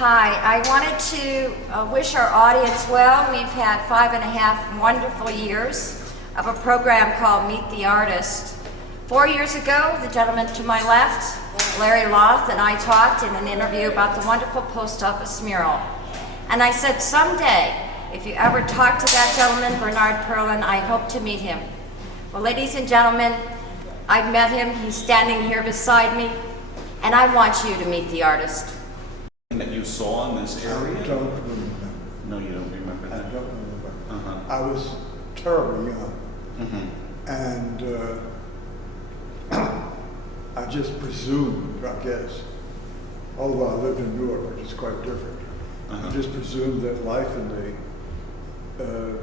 Hi, I wanted to wish our audience well. We've had 5.5 wonderful years of a program called Meet the Artist. 4 years ago, the gentleman to my left, Larry Loth, and I talked in an interview about the wonderful post office mural. And I said, someday, if you ever talk to that gentleman, Bernard Perlin, I hope to meet him. Well, ladies and gentlemen, I've met him. He's standing here beside me, and I want you to meet the artist. That you saw in this area? I don't remember. No, you don't remember that? I don't remember. Uh-huh. I was terribly young. Mm-hmm. And I just presumed, I guess, although I lived in Newark, which is quite different, I just presumed that life in the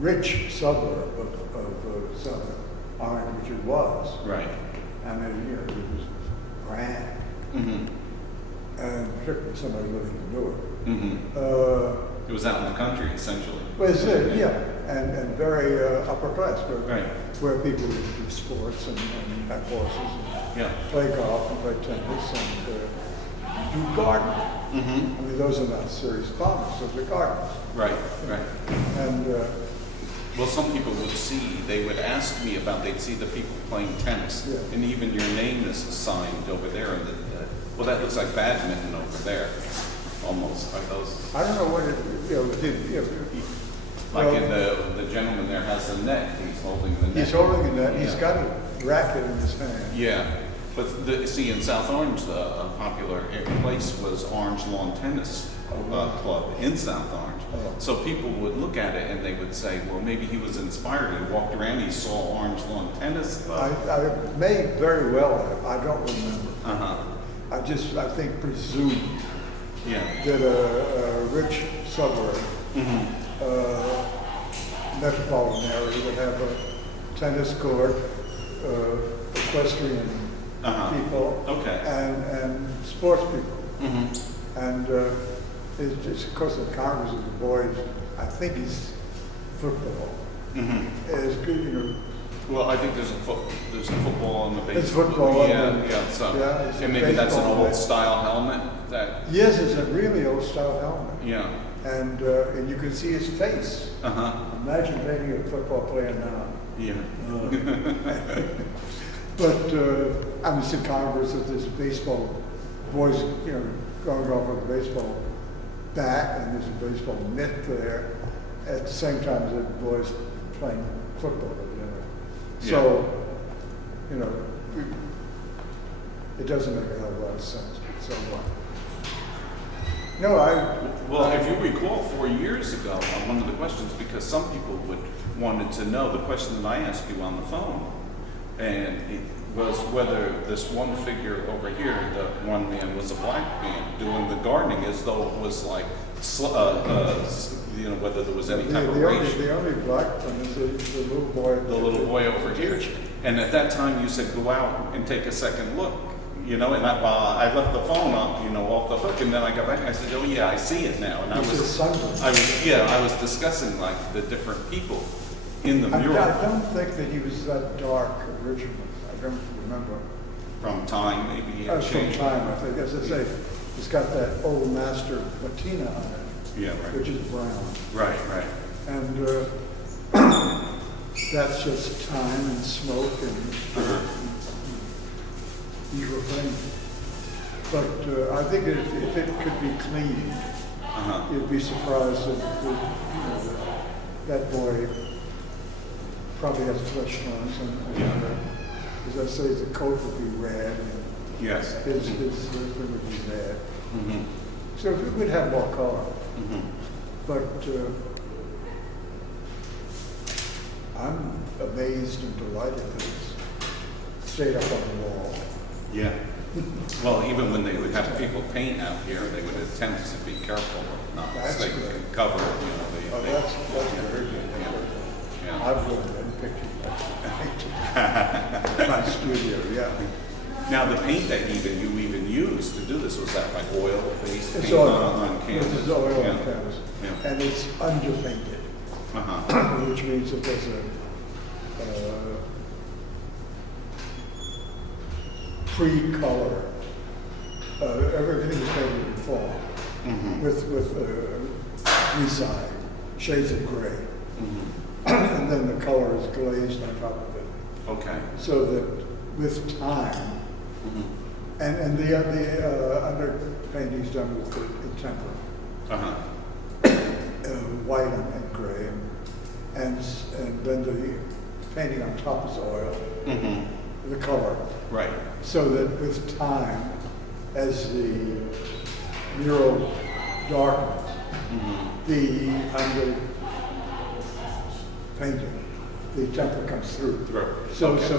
rich suburb of Southern Orange, which it was, Right. I mean, it was grand. Mm-hmm. And particularly somebody living in Newark. Mm-hmm. It was out in the country, essentially. Well, it's yeah, and very upper class, where people would do sports and have horses, and play golf and play tennis and do gardening. Mm-hmm. I mean, those are not serious farmers; those are gardeners. Right, right. And well, some people would see, they would ask me about, they'd see the people playing tennis, and even your name is signed over there. In the, well, that looks like badminton over there, almost. Are those? I don't know what it, like in the gentleman there has the net. He's holding the net. He's holding the net. He's got a racket in his hand. Yeah, but see, in South Orange, a popular place was Orange Lawn Tennis Club in South Orange. So people would look at it and they would say, well, maybe he was inspired. He walked around, he saw Orange Lawn Tennis Club. I may very well have. I don't remember. I think presumed that a rich suburb, metropolitan area would have a tennis court, equestrian people, and sports people. And it's just, of course, the Congress of the boys, I think it's football. Is good, Well, I think there's a football and the baseball. It's football. So and maybe baseball, that's an old style helmet. That yes, it's a really old style helmet. Yeah. And you can see his face. Imagine painting a football player now. Yeah. But I was in Congress that there's baseball boys, going off with a baseball bat, and there's a baseball mitt there. At the same time, the boys playing football. So, it doesn't make a hell of a lot of sense. But so what? No, Well, if you recall, 4 years ago, on one of the questions, because some people wanted to know the question that I asked you on the phone, and it was whether this one figure over here, the one man, was a black man doing the gardening, as though it was like, whether there was any type of race. The only black one is the little boy. The little boy over here. And at that time, you said, go out and take a second look. And I left the phone up, off the hook, and then I got back and I said, oh yeah, I see it now. And I was discussing like the different people in the mural. I don't think that he was that dark originally. I don't remember. From time, maybe. From time, I think. As I say, he's got that old master patina on it. Yeah, right. Which is brown. Right, right. And that's just time and smoke and usual thing. But I think if it could be cleaned, you'd be surprised that that boy probably has flesh tones, and as I say, the coat would be red, and yes, his lip would be red. So it would have more color. But I'm amazed and delighted that it's stayed up on the wall. Yeah. Well, even when they would have people paint out here, they would attempt to be careful of not mistaking cover. That's very good. Yeah. I've looked at pictures. My studio, Now, the paint that you even used to do this, was that like oil-based paint on canvas? It's oil on canvas. And it's underpainted, which means that there's a pre-color. Everything is painted in fall. with design, shades of gray. And then the color is glazed on top of it. Okay. So that with time, and the underpainting is done with the tempera, white and gray, and then the painting on top is oil, the color. Right. So that with time, as the mural darkens, the under painting, the tempera comes through. Right. So Okay. so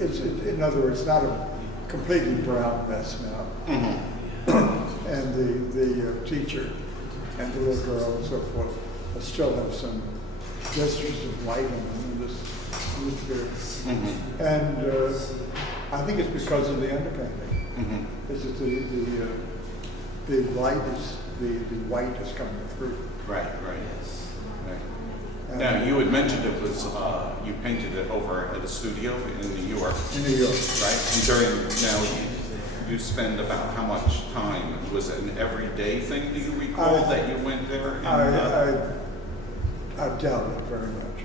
it's in other words, not a completely brown mess now. And the teacher and the little girl and so forth still have some gestures of light in this period. And I think it's because of the underpainting. Is that the light is the white is coming through. Right. Now, you had mentioned it was, you painted it over at a studio in New York. In New York. Right? And you spend about how much time? Was it an everyday thing, do you recall, that you went there? I doubt it very much.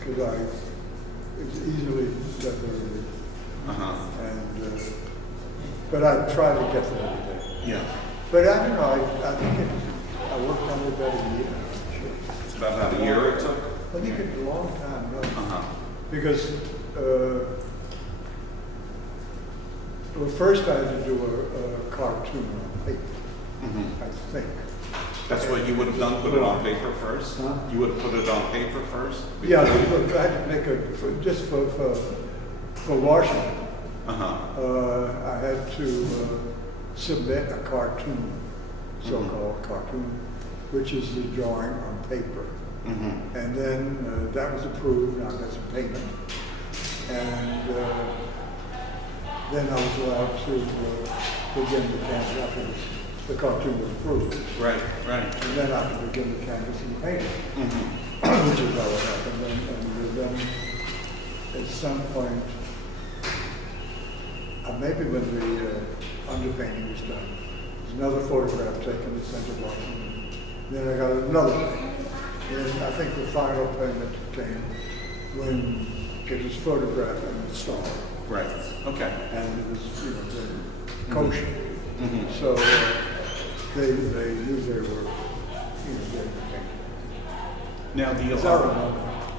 Because it's easily separated. And, but I try to get there every day. Yeah. But I don't know, I think I worked on it about a year. It's about a year it took? I think it's a long time, really. Because, well, first I had to do a cartoon on paper, I think. That's what you would have done, put it on paper first? Huh? You would have put it on paper first? Yeah, I had to make just for Washington. I had to submit a cartoon, so-called cartoon, which is the drawing on paper. And then that was approved, and I got some payment. And then I was allowed to begin the canvas after the cartoon was approved. Right. And then I could begin the canvas and painting, which is how it happened. And then at some point, maybe when the underpainting was done, there's another photograph taken in Central Washington. Then I got another one. And I think the final payment came when it was photographed and installed. Right. Okay. And it was, kosher. So they knew they were, getting the painting.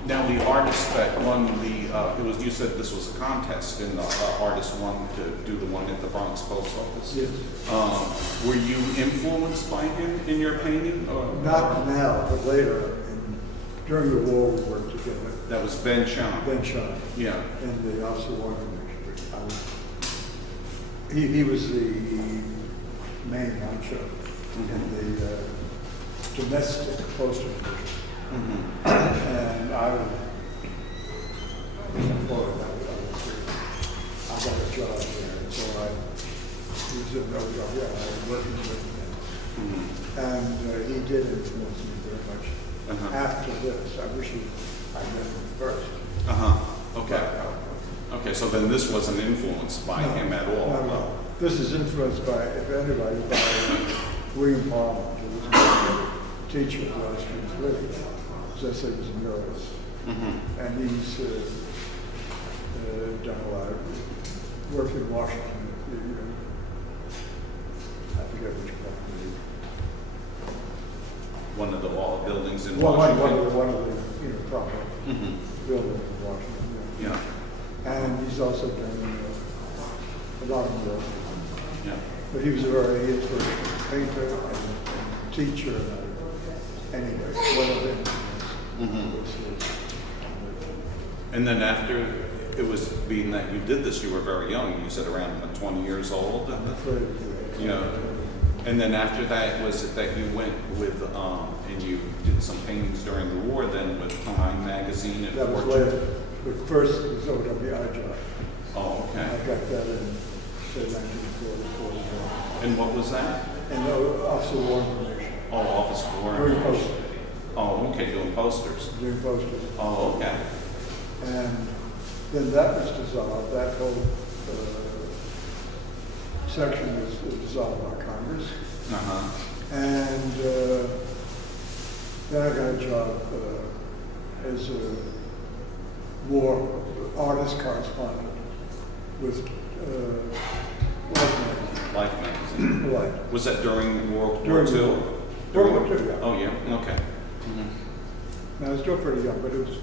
Now the artist that won it was, you said this was a contest, and the artist won to do the one at the Bronx Post Office. Yes. Were you influenced by him in your painting? Not now, but later. During the war, we worked together. That was Ben Shahn. Ben Shahn. Yeah. And the Officer War Commission. He was the main honcho in the domestic postal division. And I was employed. I got a job there, and so he was in no job. Yeah, I was working with him. And he did influence me very much. After this, I wish I met him first. Okay, so then this wasn't influenced by him at all? No. This is influenced by, if anybody, by William Palmer, who was my teacher at West Street Living. As I said, he was a muralist. And he's done a lot of work in Washington. I forget which company. One of the law buildings in Washington? One of the proper buildings in Washington. Yeah. And he's also done a lot of work. Yeah. But he was a very painter and teacher. Anyway, one of them was his. And then after, it was being that you did this, you were very young. You said around 20 years old? I'm afraid of it. Yeah. And then after that, was it that you went with, and you did some paintings during the war then with Time magazine and That was Fortune? later. But first it was OWI job. Oh, okay. I got that in, say, 1944. And what was that? And the Officer War Information. Oh, Office of War. Doing posters. Oh, okay, doing posters. Doing posters. Oh, okay. And then that was dissolved. That whole section was dissolved by Congress. Uh-huh. And then I got a job as a war artist correspondent with Life magazine. Life magazine. Life. Was that during World War During II? World War II, yeah. Oh, yeah, okay. Now, I was still pretty young, but it was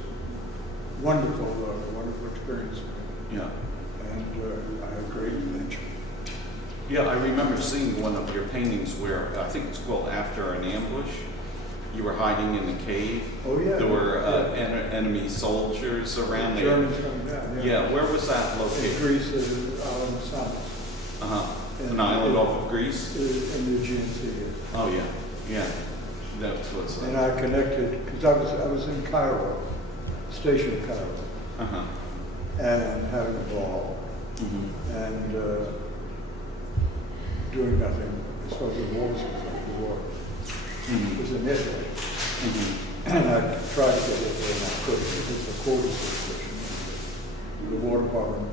wonderful, wonderful experience. Yeah. And I had a great adventure. Yeah, I remember seeing one of your paintings where, I think it's called After an Ambush. You were hiding in a cave. Oh, yeah. There were Yeah. enemy soldiers around there. Germans coming down, yeah. Yeah, where was that In located? Greece, island of Samos. Uh-huh. An And- island off of Greece? In the Aegean Sea. Oh, yeah, yeah. That's what's And I connected, because I was in Cairo, stationed in Cairo, Uh-huh. and having a ball, Mm-hmm. and doing nothing as far as the war was concerned. The war was in Italy. Mm-hmm. And I tried to get it there, and I couldn't, because the quota situation. The War Department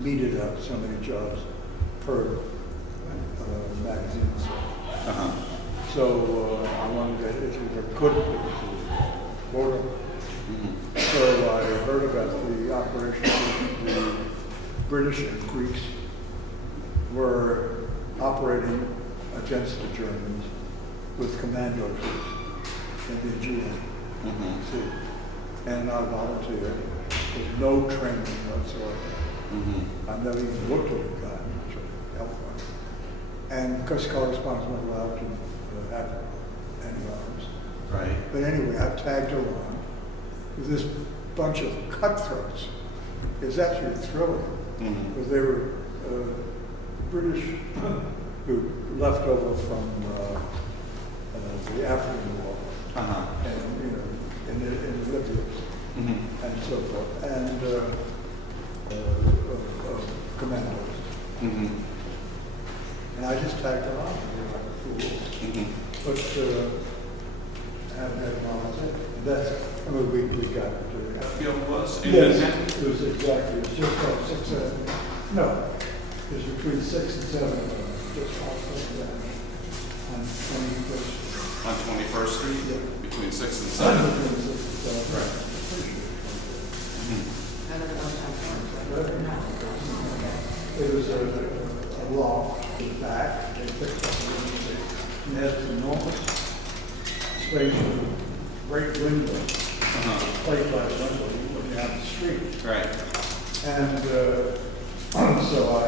meted out so many jobs per magazines. Uh-huh. So I wanted to get Italy, but couldn't because of the border. Mm-hmm. So I heard about the operation the British and Greeks were operating against the Germans with commando troops in the Aegean Sea. And I volunteered with no training whatsoever. Mm-hmm. I never even looked at a gun, which would help one. And because correspondents weren't allowed to have any arms. Right. But anyway, I tagged along with this bunch of cutthroats. It was actually thrilling, Mm-hmm. because they were British who left over from the African War, Uh-huh. and in Libya Mm-hmm. and so forth, and commandos. Mm-hmm. And I just tagged along, like a fool. Mm-hmm. But haven't had volunteer. That's, I mean, we got to do that. Field was in Yes, Manhattan? it was exactly, it was just off 6, 7, no, it was between 6 and 7, just off of that. On 21st. On 21st Street? Yeah. Between 6 and 7? Between 6 and 7. Right. It was a loft in the back, they picked up the window, and it had this enormous space with great windows, Uh-huh. plate glass window, looking out the street. Right. And so I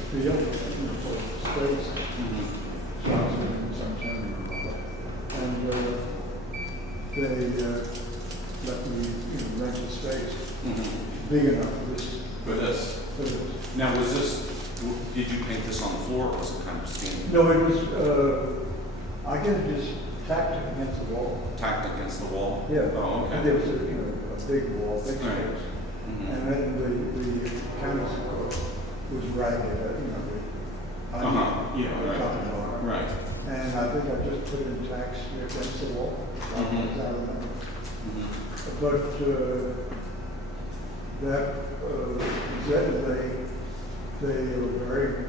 appealed for space. Mm-hmm. So I was in some time, and they let me rent the space Mm-hmm. big enough for this. For this? For this. Now, was this, did you paint this on the floor, or was it kind of standing? No, it was. I get just tacked it against the wall. Tacked against the wall? Yeah. Oh, And okay. there was a big wall, big Right. space. Mhm. And then the canvas was ragged, the Uh-huh. Yeah, top and bottom. Right. And I think I just put it in tacks against the wall. Mhm. I don't know. Mhm. But they were very,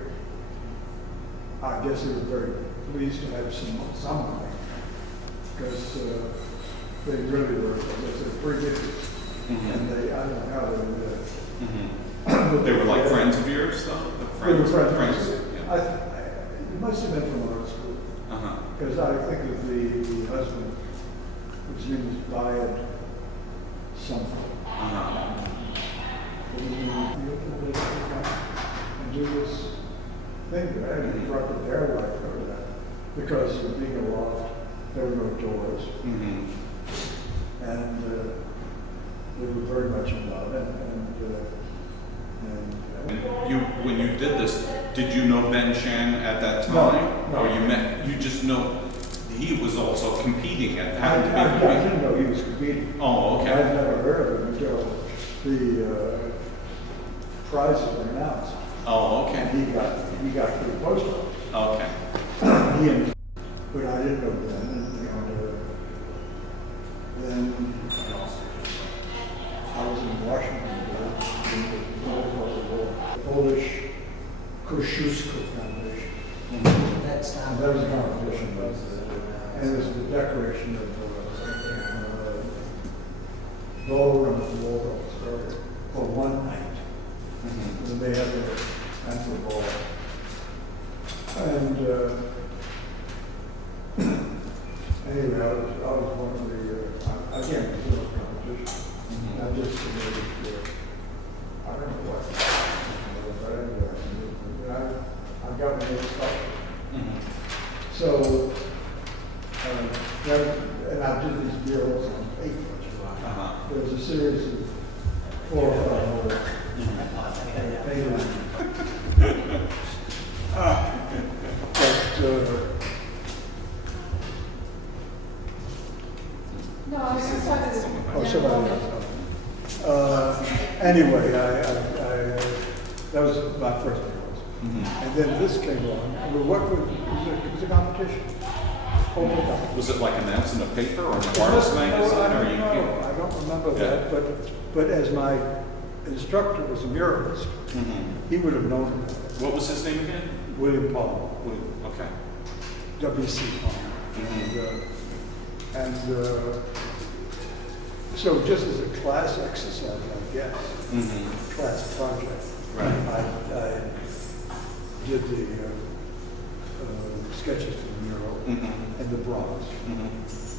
I guess they were very pleased to have some money, because they really were, they said, pretty good. Mhm. And I don't know how they did it. Mhm. They were like friends of yours, though? The They were friends. Yeah. It must have been from art school, Uh-huh. because I think of the husband, whose name was Bayard something. Uh-huh. And do this thing there, and he brought their wife over that, because of being a loft, there were no doors, Mhm. and they were very much in love, and When you did this, did you know Ben Chan at that No, time? no. Or you just know he was also competing at I that? didn't know he was competing. Oh, okay. I'd never heard of him until the prizes were announced, Oh, and okay. he got to the post office. Okay. He and, but I didn't know then, and then I was in Washington, the Polish Kosciuszko Foundation. That's not. And that was a competition, and it was the decoration of ballroom walls for one night. And they had the anthem ball. And anyway, I was one of the, I can't do a competition. I just submitted, I don't know what, but anyway, I've got my own stuff. So, and I did these murals on paper. There was a series of 4 or 5 more paintings. No, I was just talking to Oh, somebody else. Anyway, that was my first murals. And then this came along. And we worked with, it was a competition. Was it like announced in a paper or an artist magazine? I don't remember that, but as my instructor was a muralist, he would have known about it. What was his name again? William Palmer, Okay. W.C. Palmer. So just as a class exercise, I guess, class project, Right. I did the sketches for the mural and the bronze.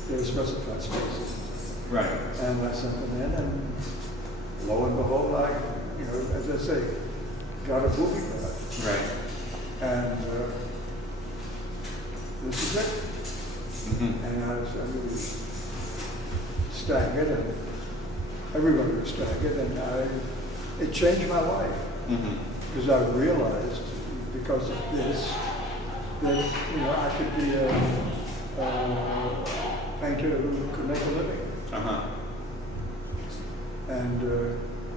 They were specified spaces. Right. And I sent them in, and lo and behold, as I say, got a movie for that. Right. And this is it. And I was staggered, and everybody was staggered, and it changed my life. Because I realized, because of this, that I could be a painter who could make a living. And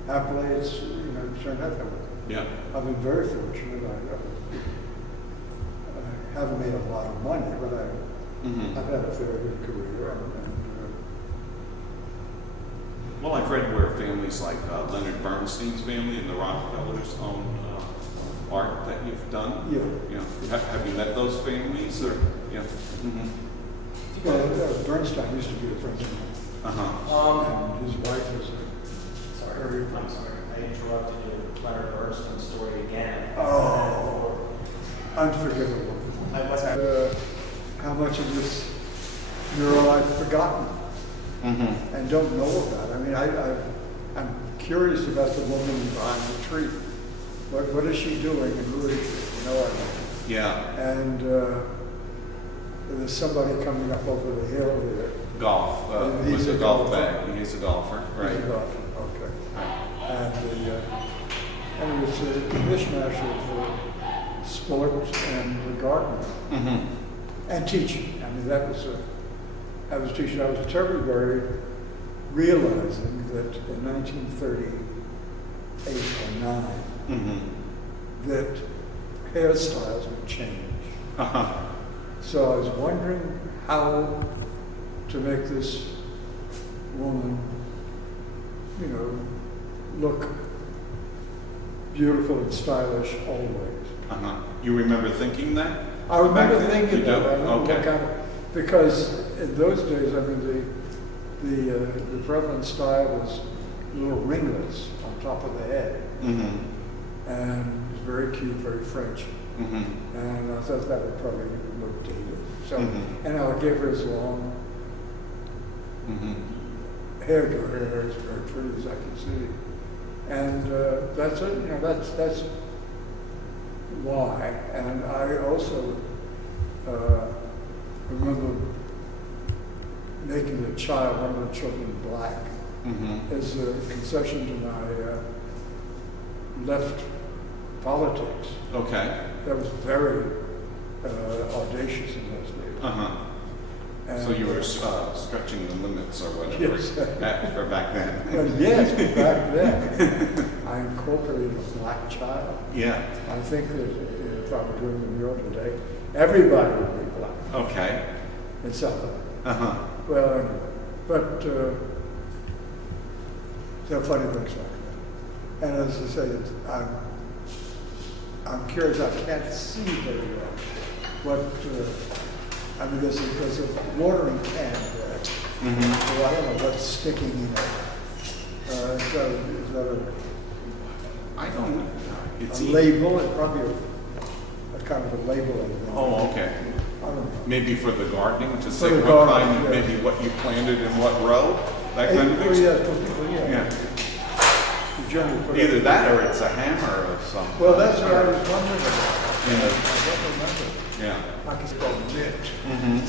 happily, it's turned out that way. Yeah. I've been very fortunate. I haven't made a lot of money, but I've had a very good career. Well, I've read where families like Leonard Bernstein's family and the Rockefellers own art that you've done. Have you met those families? Or Bernstein used to be a friend of mine. And his wife was I'm sorry, I interrupted you. Leonard Bernstein story again. Oh, unforgivable. How much of this mural I've forgotten and don't know about. I mean, I'm curious about the woman behind the tree. What is she doing and who is she? No idea. Yeah. And there's somebody coming up over the hill there. Golf. He's With a a golf golfer. bag. He's a golfer. Right. He's a golfer, okay. Right. And it was a mishmash of sport and gardening and teaching. I mean, I was teaching. I was terribly realizing that in 1938 or 9, that hairstyles would change. So I was wondering how to make this woman, look beautiful and stylish always. You remember thinking that? I remember Back then? thinking You that. do? I remember Okay. because in those days, I mean, the prevalent style was little ringlets on top of the head, and it was very cute, very French. And I thought that would probably look dated. So, and I gave her as long hairdo. Her hair is very pretty, as I can see. And that's it. That's why. And I also remember making one of the children black as a concession to my left politics. Okay. That was very audacious in those days. So you were stretching the limits or whatever Yes. for back then. Well, yes, but back then, I incorporated a black child. Yeah. I think that if I were doing the mural today, everybody would be black. Okay. In South Africa. Well, anyway, but there are funny things like that. And as I say, I'm curious, I can't see very well. What, I mean, there's a watering can there. Mm-hmm. So I don't know what's sticking in it. Is that I don't know. It's a label? It's probably a kind of a label. Oh, okay. I don't know. Maybe for the gardening, to For say the what gardening, kind, yeah. maybe what you planted in what row, that kind of Oh, thing. yeah, for people, yeah. Yeah. You generally put Either it- that or it's a hammer of some. Well, that's what I was wondering about. Yeah. I don't remember. Yeah. Like it's called mitt, Mm-hmm.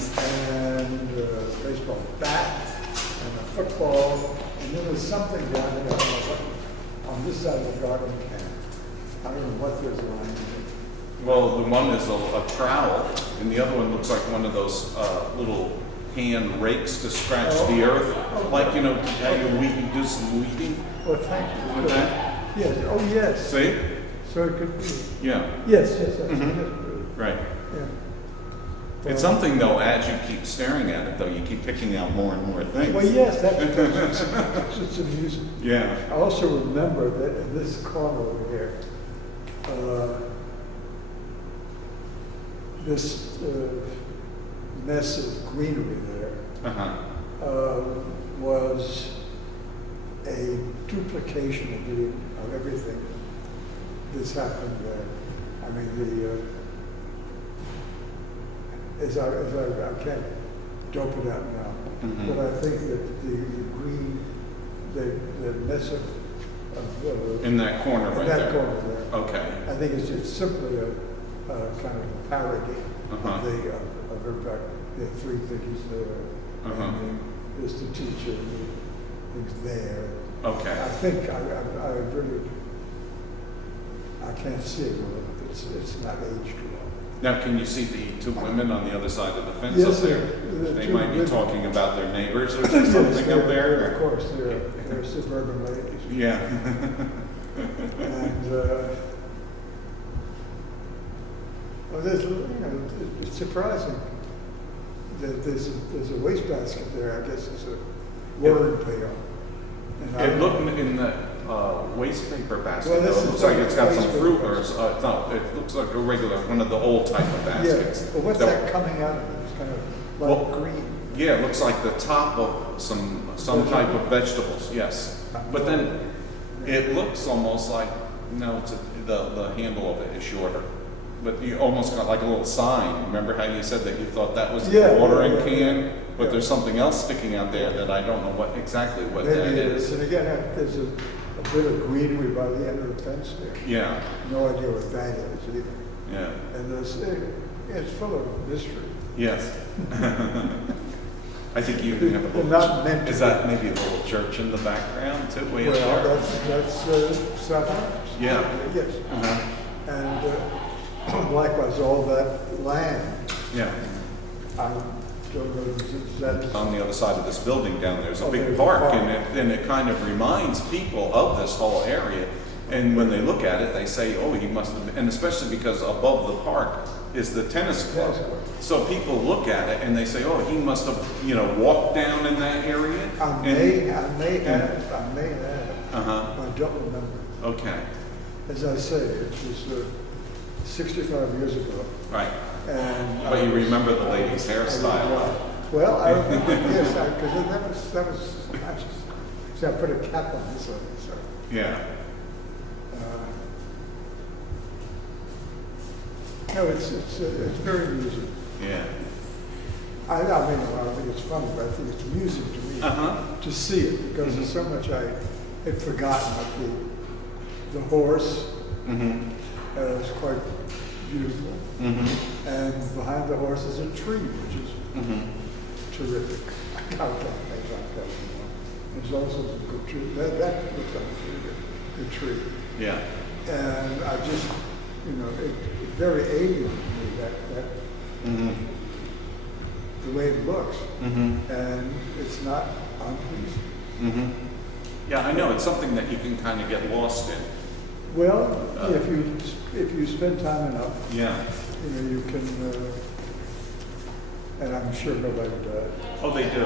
and a baseball bat, and a football, and then there's something down there, I don't know what, on this side of the garden can. I don't know what there's lying in it. Well, the one is a trowel, and the other one looks like one of those little hand rakes to scratch the earth. Like, you know, how you do some weeding Well, thank you. with that. Yes, oh, yes. See? So it could be. Yeah, Yes, that's Mhm. right. yeah. It's something though, as you keep staring at it though, you keep picking out more and more things. Well, yes, that's it's amusing. Yeah. I also remember that in this corner over here, this mess of greenery there Uh-huh. was a duplication of everything that's happened there. I mean, I can't dope it out now, Mhm. but I think that the green, the mess of In that corner in right that there. corner there. Okay. I think it's just simply a kind of parody Uh-huh. of everybody. There are three figures there, Uh-huh. and then there's the teacher who's there. Okay. I think I really, I can't see it well enough. It's not aged well. Now, can you see the two women on the other side of the fence Yes, up there? the They two might be women. talking about their neighbors or Yes, something up they're- there. Of course, they're suburban ladies. Yeah. And, well, it's surprising that there's a wastebasket there. I guess it's a watering pail. And I It don't looked know. in the waste paper basket, Well, though. this It is looks like it's got waste some paper fruit or, basket. no, it looks like a regular, one of the old type of Yeah, baskets. but what's that coming out of it? It's kind of like Well, green. Yeah, it looks like the top of some type of vegetables, yes. But then it looks almost like, no, the handle of it is shorter. But you almost got like a little sign. Remember how you said that you thought that was Yeah, a watering yeah, yeah, can? yeah. But there's something else sticking out there that I don't know what exactly what Maybe that it is. is. And again, there's a bit of greenery by the end of the fence there. Yeah, No idea what that is either. yeah, And it's full of mystery. yes. I think you even have a They're little, not meant to is that maybe a little church in the background too, way up Well, there? that's South Orange. Yeah. Yes. Uh-huh. And likewise, all that land, Yeah. I don't know, is that, On the other side of this building down there's a Oh, big there's a park park. and it kind of reminds people of this whole area. And when they look at it, they say, oh, he must have, and especially because above the park is the tennis club. Tennis court. So people look at it and they say, oh, he must have, walked down in that area. I may have, Uh-huh, I don't remember. okay, As I say, it was 65 years ago. right. And But you remember the lady's hairstyle. Well, I remember, yes, because that was, see, I put a cap on this one, so. Yeah, No, it's very amusing. yeah. I mean, I think it's funny, but I think it's amusing to me Uh-huh. to see it because there's so much I had forgotten. Like the horse Mm-hmm, is quite beautiful, mm-hmm, and behind the horse is a tree, which is mm-hmm. terrific. I can't make that. There's also some good tree. That looks like a pretty good tree. Yeah, And I just, it's very alien to me, that mm-hmm, the way it looks. mm-hmm. And it's not unpleasing. Mm-hmm. Yeah, I know, it's something that you can kind of get lost in. Well, if you spend time enough, Yeah. you can, and I'm sure nobody does. Oh, they do.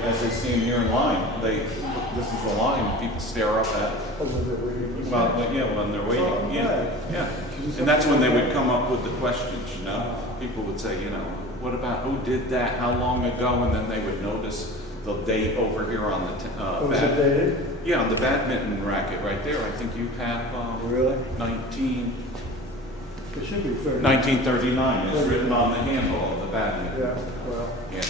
As they stand here in line, this is the line people stare up at. Although they're waiting. Well, yeah, when they're waiting, Oh, yeah, right. yeah. And that's when they would come up with the questions, you know? People would say, you know, what about, who did that, how long ago? And then they would notice the date over here on the, Was it dated? yeah, on the badminton racket right there. I think you have, Really? 19, It should be 30. 1939 is written on the handle of the badminton. Yeah, well, Yeah,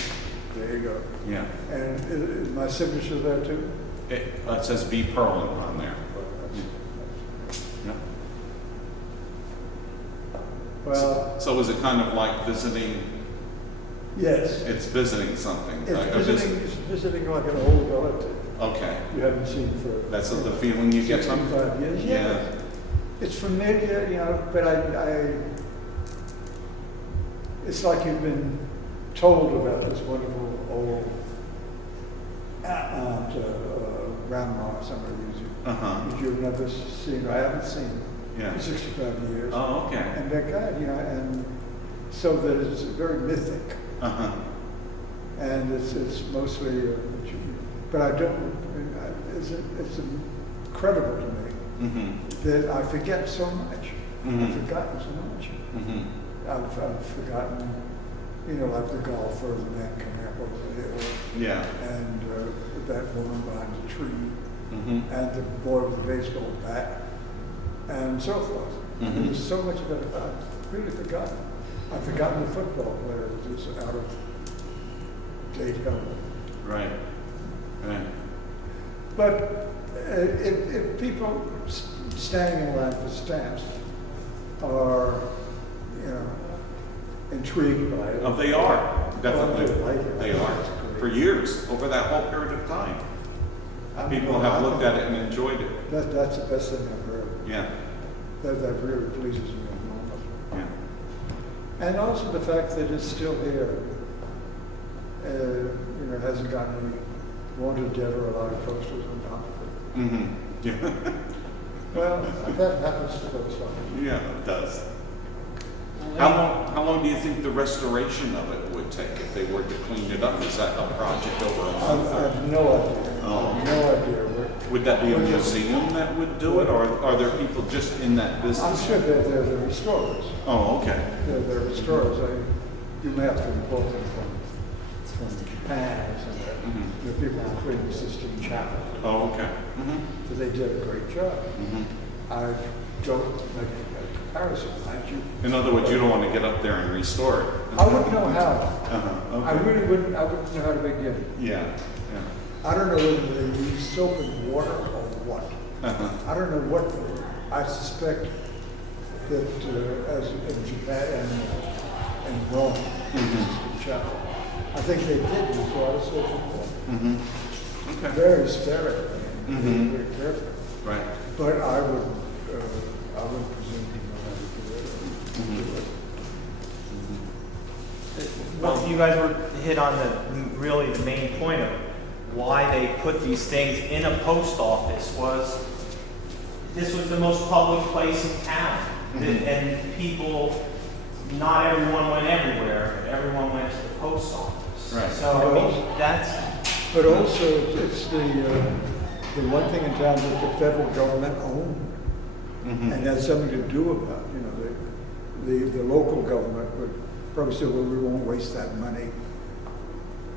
there you go. yeah. And is my signature there too? It says B. Perlin on there. Yeah. Well, So is it kind of like visiting, yes. it's visiting something? It's like a it's visiting like an old relative Okay, you haven't seen for that's the feeling you get from? 65 years. Yeah. It's familiar, you know, but it's like you've been told about this wonderful old aunt, grandma, or somebody Uh-huh. you've never seen, I haven't seen Yeah. for 65 years. Oh, okay. And they're God, you know, and so that it's very mythic. Uh-huh. And it's mostly, but I don't, it's incredible to me Mm-hmm. that I forget so much. Mhm. I've forgotten so much. Mm-hmm. I've forgotten, you know, like the golfer, the man coming up over the hill, Yeah. and that woman behind the tree, Mm-hmm. and the boy with the baseball bat, and so forth. Mhm. There's so much of it I've really forgotten. I've forgotten the football player who's out of date helmet. Right. Right. But if people standing in line for stamps are, you know, intrigued by it. Oh, they are, definitely. Well, I like it. They are. It's great. For years, over that whole period of time. People Well, have I looked think at it and enjoyed it. That's the best thing I've heard. Yeah. That really pleases me enormously. Yeah. And also the fact that it's still here, you know, hasn't gotten any wanted dead or alive posters on top of it. Mm-hmm. Yeah. Well, that happens to those things. Yeah, it does. How long do you think the restoration of it would take if they were to clean it up? Is that a project over a I month? have no idea. Oh. I have no idea what. Would that be a museum that would do it, or are there people just in that I'm business? sure they're the restorers. Oh, okay. They're restorers. You may have to import them from Japan or somewhere. Mhm. The people who cleaned the Sistine Chapel. Oh, okay. Mm-hmm. But they did a great job. Mm-hmm. I don't make a comparison, mind you. In other words, you don't want to get up there and restore it. I wouldn't know how. Uh-huh. I Okay. really wouldn't. I wouldn't know how to begin. Yeah. I don't know whether they use soap and water or what. Yeah. Uh-huh. I don't know what. I suspect that as in Japan and Rome, Sistine Chapel, I think they did use water, soap, and water. Mm-hmm. Okay. Very sparingly and Mhm. very carefully. Right. But I would presume to know how to do it. Or do it. Well, you guys were hit on really the main point of why they put these things in a post office was this was the most public place in town. Mhm. And people, not everyone went everywhere, but everyone went to the post office. Right. So, I mean, that's, But also, it's the one thing in town that the federal government owned, Mm-hmm. and that's something to do about. You know, the local government would probably say, well, we won't waste that money,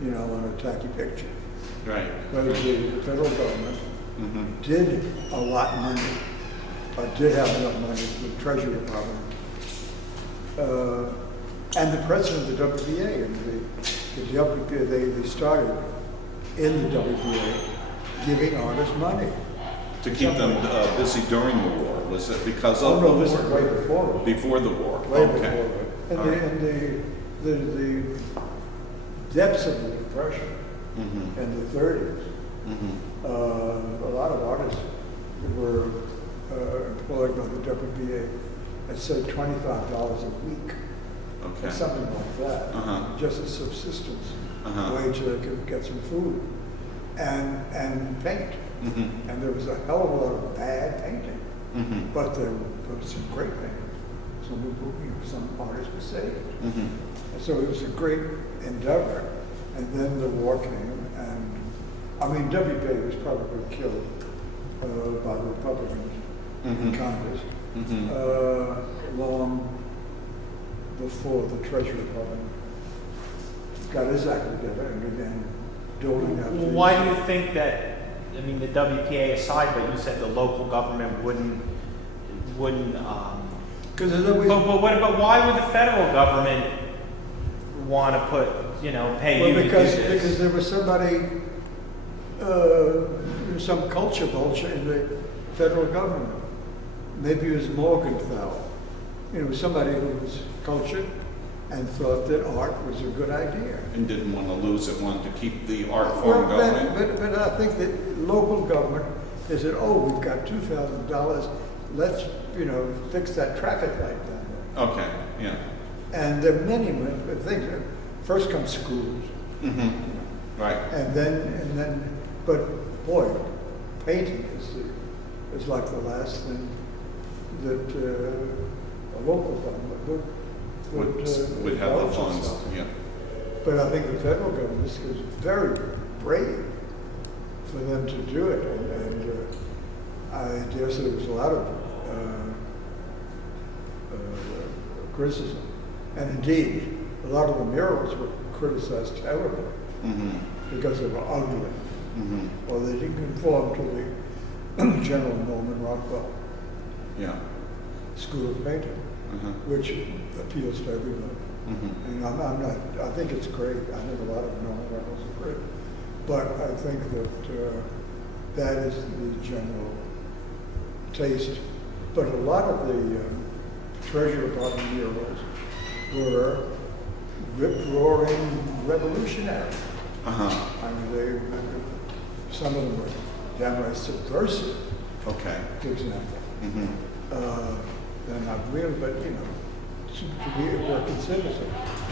you know, on a tacky picture. Right. But the federal government Mm-hmm. did allot money, or did have enough money for the Treasury Department, and the president of the WBA, and the WBA, they started in the WBA giving artists money. To keep them busy during the war, was it because Oh, of no, the this is war? way before. Before the war. Way Okay. before that. And, All right. the depths of the Depression Mm-hmm. in the 30s, Mm-hmm. a lot of artists were employed by the WBA at, say, $25 a week, Okay. or something like that, Uh-huh. just a subsistence Uh-huh. wage so they could get some food and paint. Mm-hmm. And there was a hell of a lot of bad painting, Mm-hmm. but there was some great painting. Some artists were saved. Mm-hmm. So it was a great endeavor. And then the war came, and I mean, WBA was probably killed by the Republicans Mhm. in Congress. long before the Treasury Department got his act together and began doling out. Well, why do you think that, I mean, the WPA aside, but you said the local government wouldn't, Because there's always... but why would the federal government want to put, pay you to do because this? there was somebody, some culture vulture in the federal government. Maybe it was Morgenthau. Somebody who was cultured and thought that art was a good idea. And didn't want to lose it, wanted to keep the art form going. But I think that local government, they said, oh, we've got $2,000, let's, fix that traffic light down there. Okay, yeah. And there are many things. First comes schools. Right. And then, but boy, painting is like the last thing that a local government Would have the indulge funds, itself. yeah. But I think the federal government is very brave for them to do it, and I dare say there was a lot of criticism, and indeed, a lot of the murals were criticized terribly because they were ugly, or they didn't conform to the general Norman Rockwell school of painting, which appeals to everybody. And I'm not, I think it's great. I think a lot of Norman Rockwells are great. But I think that that is the general taste. But a lot of the Treasury Department murals were rip-roaring revolutionary. I mean, some of them were downright subversive, Okay. for example. They're not real, but were considered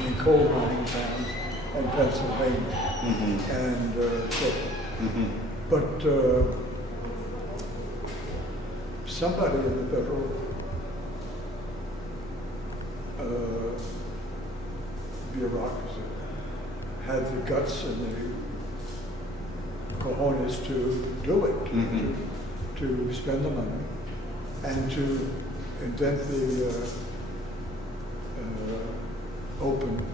in coal mining towns in Pennsylvania and so forth. But somebody in the federal bureaucracy had the guts and the cojones to do it, to spend the money, and to invent the open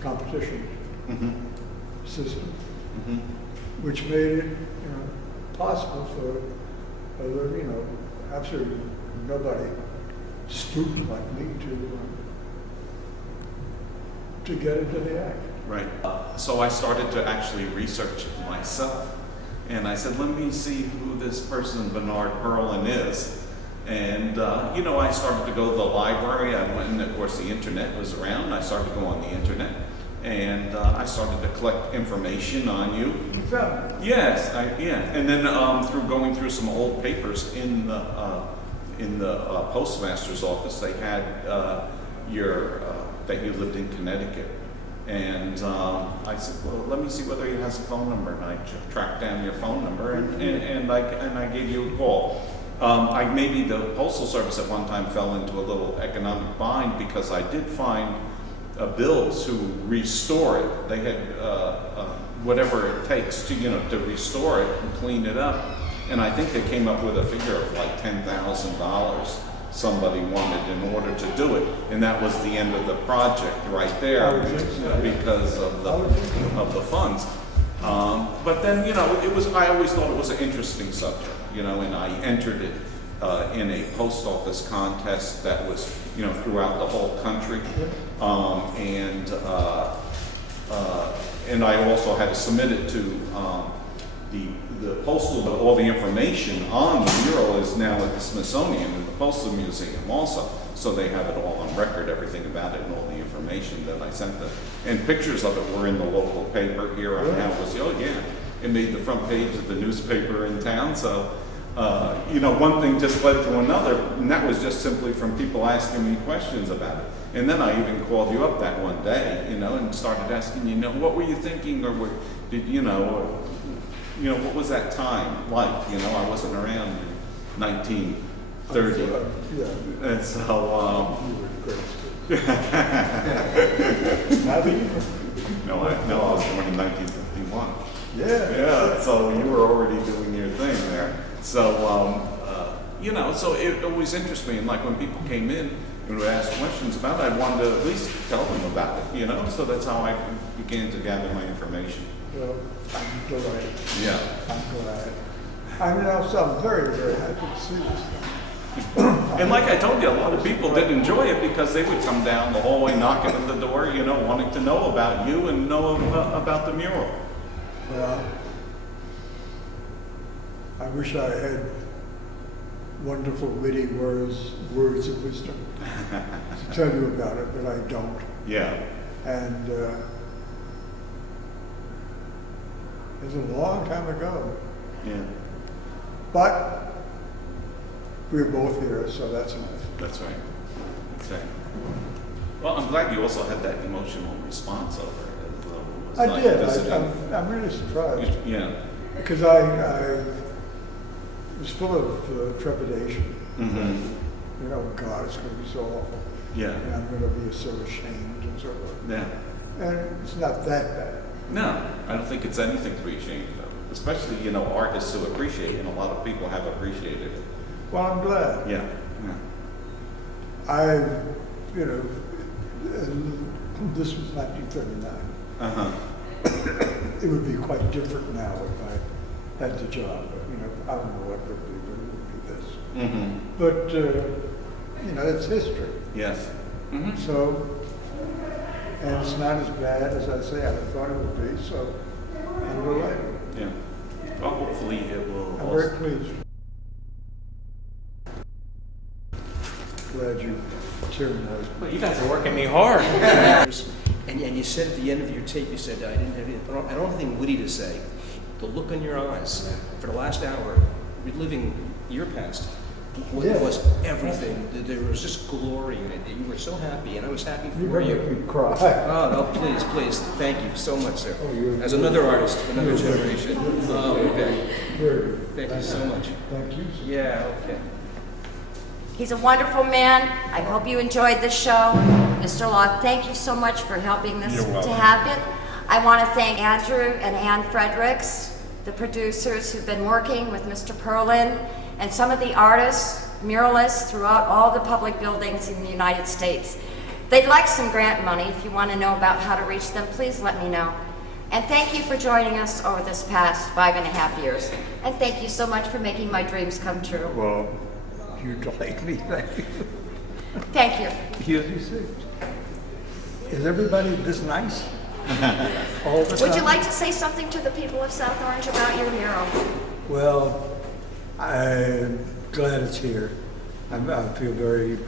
competition system, which made it possible for absolutely nobody stooped like me to get into the act. Right. So I started to actually research it myself. And I said, let me see who this person, Bernard Perlin, is. And, I started to go to the library. I went, and of course the internet was around. I started to go on the internet. And I started to collect information on you. You found it? Yes, and then through going through some old papers in the postmaster's office, they had that you lived in Connecticut, and I said, well, let me see whether he has a phone number, and I tracked down your phone number, and I gave you a call. Maybe the Postal Service at one time fell into a little economic bind because I did find bills to restore it. They had whatever it takes to restore it and clean it up. And I think they came up with a figure of like $10,000 somebody wanted in order to do it. And that was the end of the project right there because of the funds. But then, I always thought it was an interesting subject, and I entered it in a post office contest that was, throughout the whole country. And I also had to submit it to the postal, all the information on the mural is now at the Smithsonian and the Postal Museum also. So they have it all on record, everything about it and all the information that I sent them. And pictures of it were in the local paper here on campus. Oh yeah, it made the front page of the newspaper in town. So, one thing just led to another, and that was just simply from people asking me questions about it. And then I even called you up that one day, and started asking, what were you thinking, or what was that time like? I wasn't around in 1930. And so, No, I was born in 1951. Yeah, so you were already doing your thing there. So, you know, so it always interests me, and like when people came in and would ask questions about it, I wanted to at least tell them about it, you know, so that's how I began to gather my information. Well, I'm delighted. Yeah. I'm glad. I mean, I'm very, very happy to see this thing. And like I told you, a lot of people did enjoy it because they would come down the hallway, knocking at the door, you know, wanting to know about you and know about the mural. Well, I wish I had wonderful, witty words of wisdom to tell you about it, but I don't. Yeah. And it was a long time ago. Yeah. But we're both here, so that's enough. That's right. That's right. Well, I'm glad you also had that emotional response over it as well. It was I like did. visiting- I'm really surprised Yeah. because I was full of trepidation. Mm-hmm. You know, God, it's going to be so awful. Yeah. And I'm going to be so ashamed and so forth. Yeah. And it's not that bad. No, I don't think it's anything to be ashamed of. Especially, you know, artists who appreciate it, and a lot of people have appreciated it. Well, I'm glad. Yeah. I, you know, this was 1939. Uh-huh. It would be quite different now if I had the job. You know, I don't know what it would be, but it would be this. Mm-hmm. But, you know, it's history. Yes. Mm-hmm. So, and it's not as bad as I say I thought it would be, so I'm delighted. Yeah. Well, hopefully it will. I'm very pleased. Glad you tyrannized. Well, you guys are working me hard. And you said at the end of your tape, you said, I don't have anything witty to say. The look in your eyes for the last hour, reliving your past, was everything. There was just glory in it. You were so happy, and I was happy You for make you. me cry. Oh, no, please, please. Thank you so much, sir. Oh, you're- As another artist, another you're very- generation. Oh, okay. Very good. Thank you so much. Thank you. Yeah, okay. He's a wonderful man. I hope you enjoyed the show. Mr. Locke, thank you so much for helping this You're to welcome. happen. I want to thank Andrew and Ann Fredericks, the producers who've been working with Mr. Perlin, and some of the artists, muralists throughout all the public buildings in the United States. They'd like some grant money. If you want to know about how to reach them, please let me know. And thank you for joining us over this past 5.5 years. And thank you so much for making my dreams come true. Well, you delight me. Thank you. Thank you. Here you see. Is everybody this nice? All the Would you time? like to say something to the people of South Orange about your mural? Well, I'm glad it's here. I feel very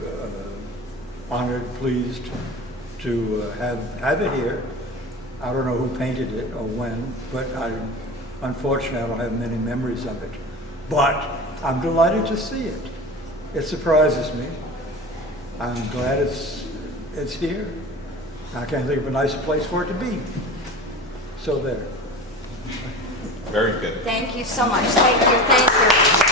honored, pleased to have it here. I don't know who painted it or when, but unfortunately, I don't have many memories of it. But I'm delighted to see it. It surprises me. I'm glad it's here. I can't think of a nicer place for it to be. So there. Very good. Thank you so much. Thank you. Thank you.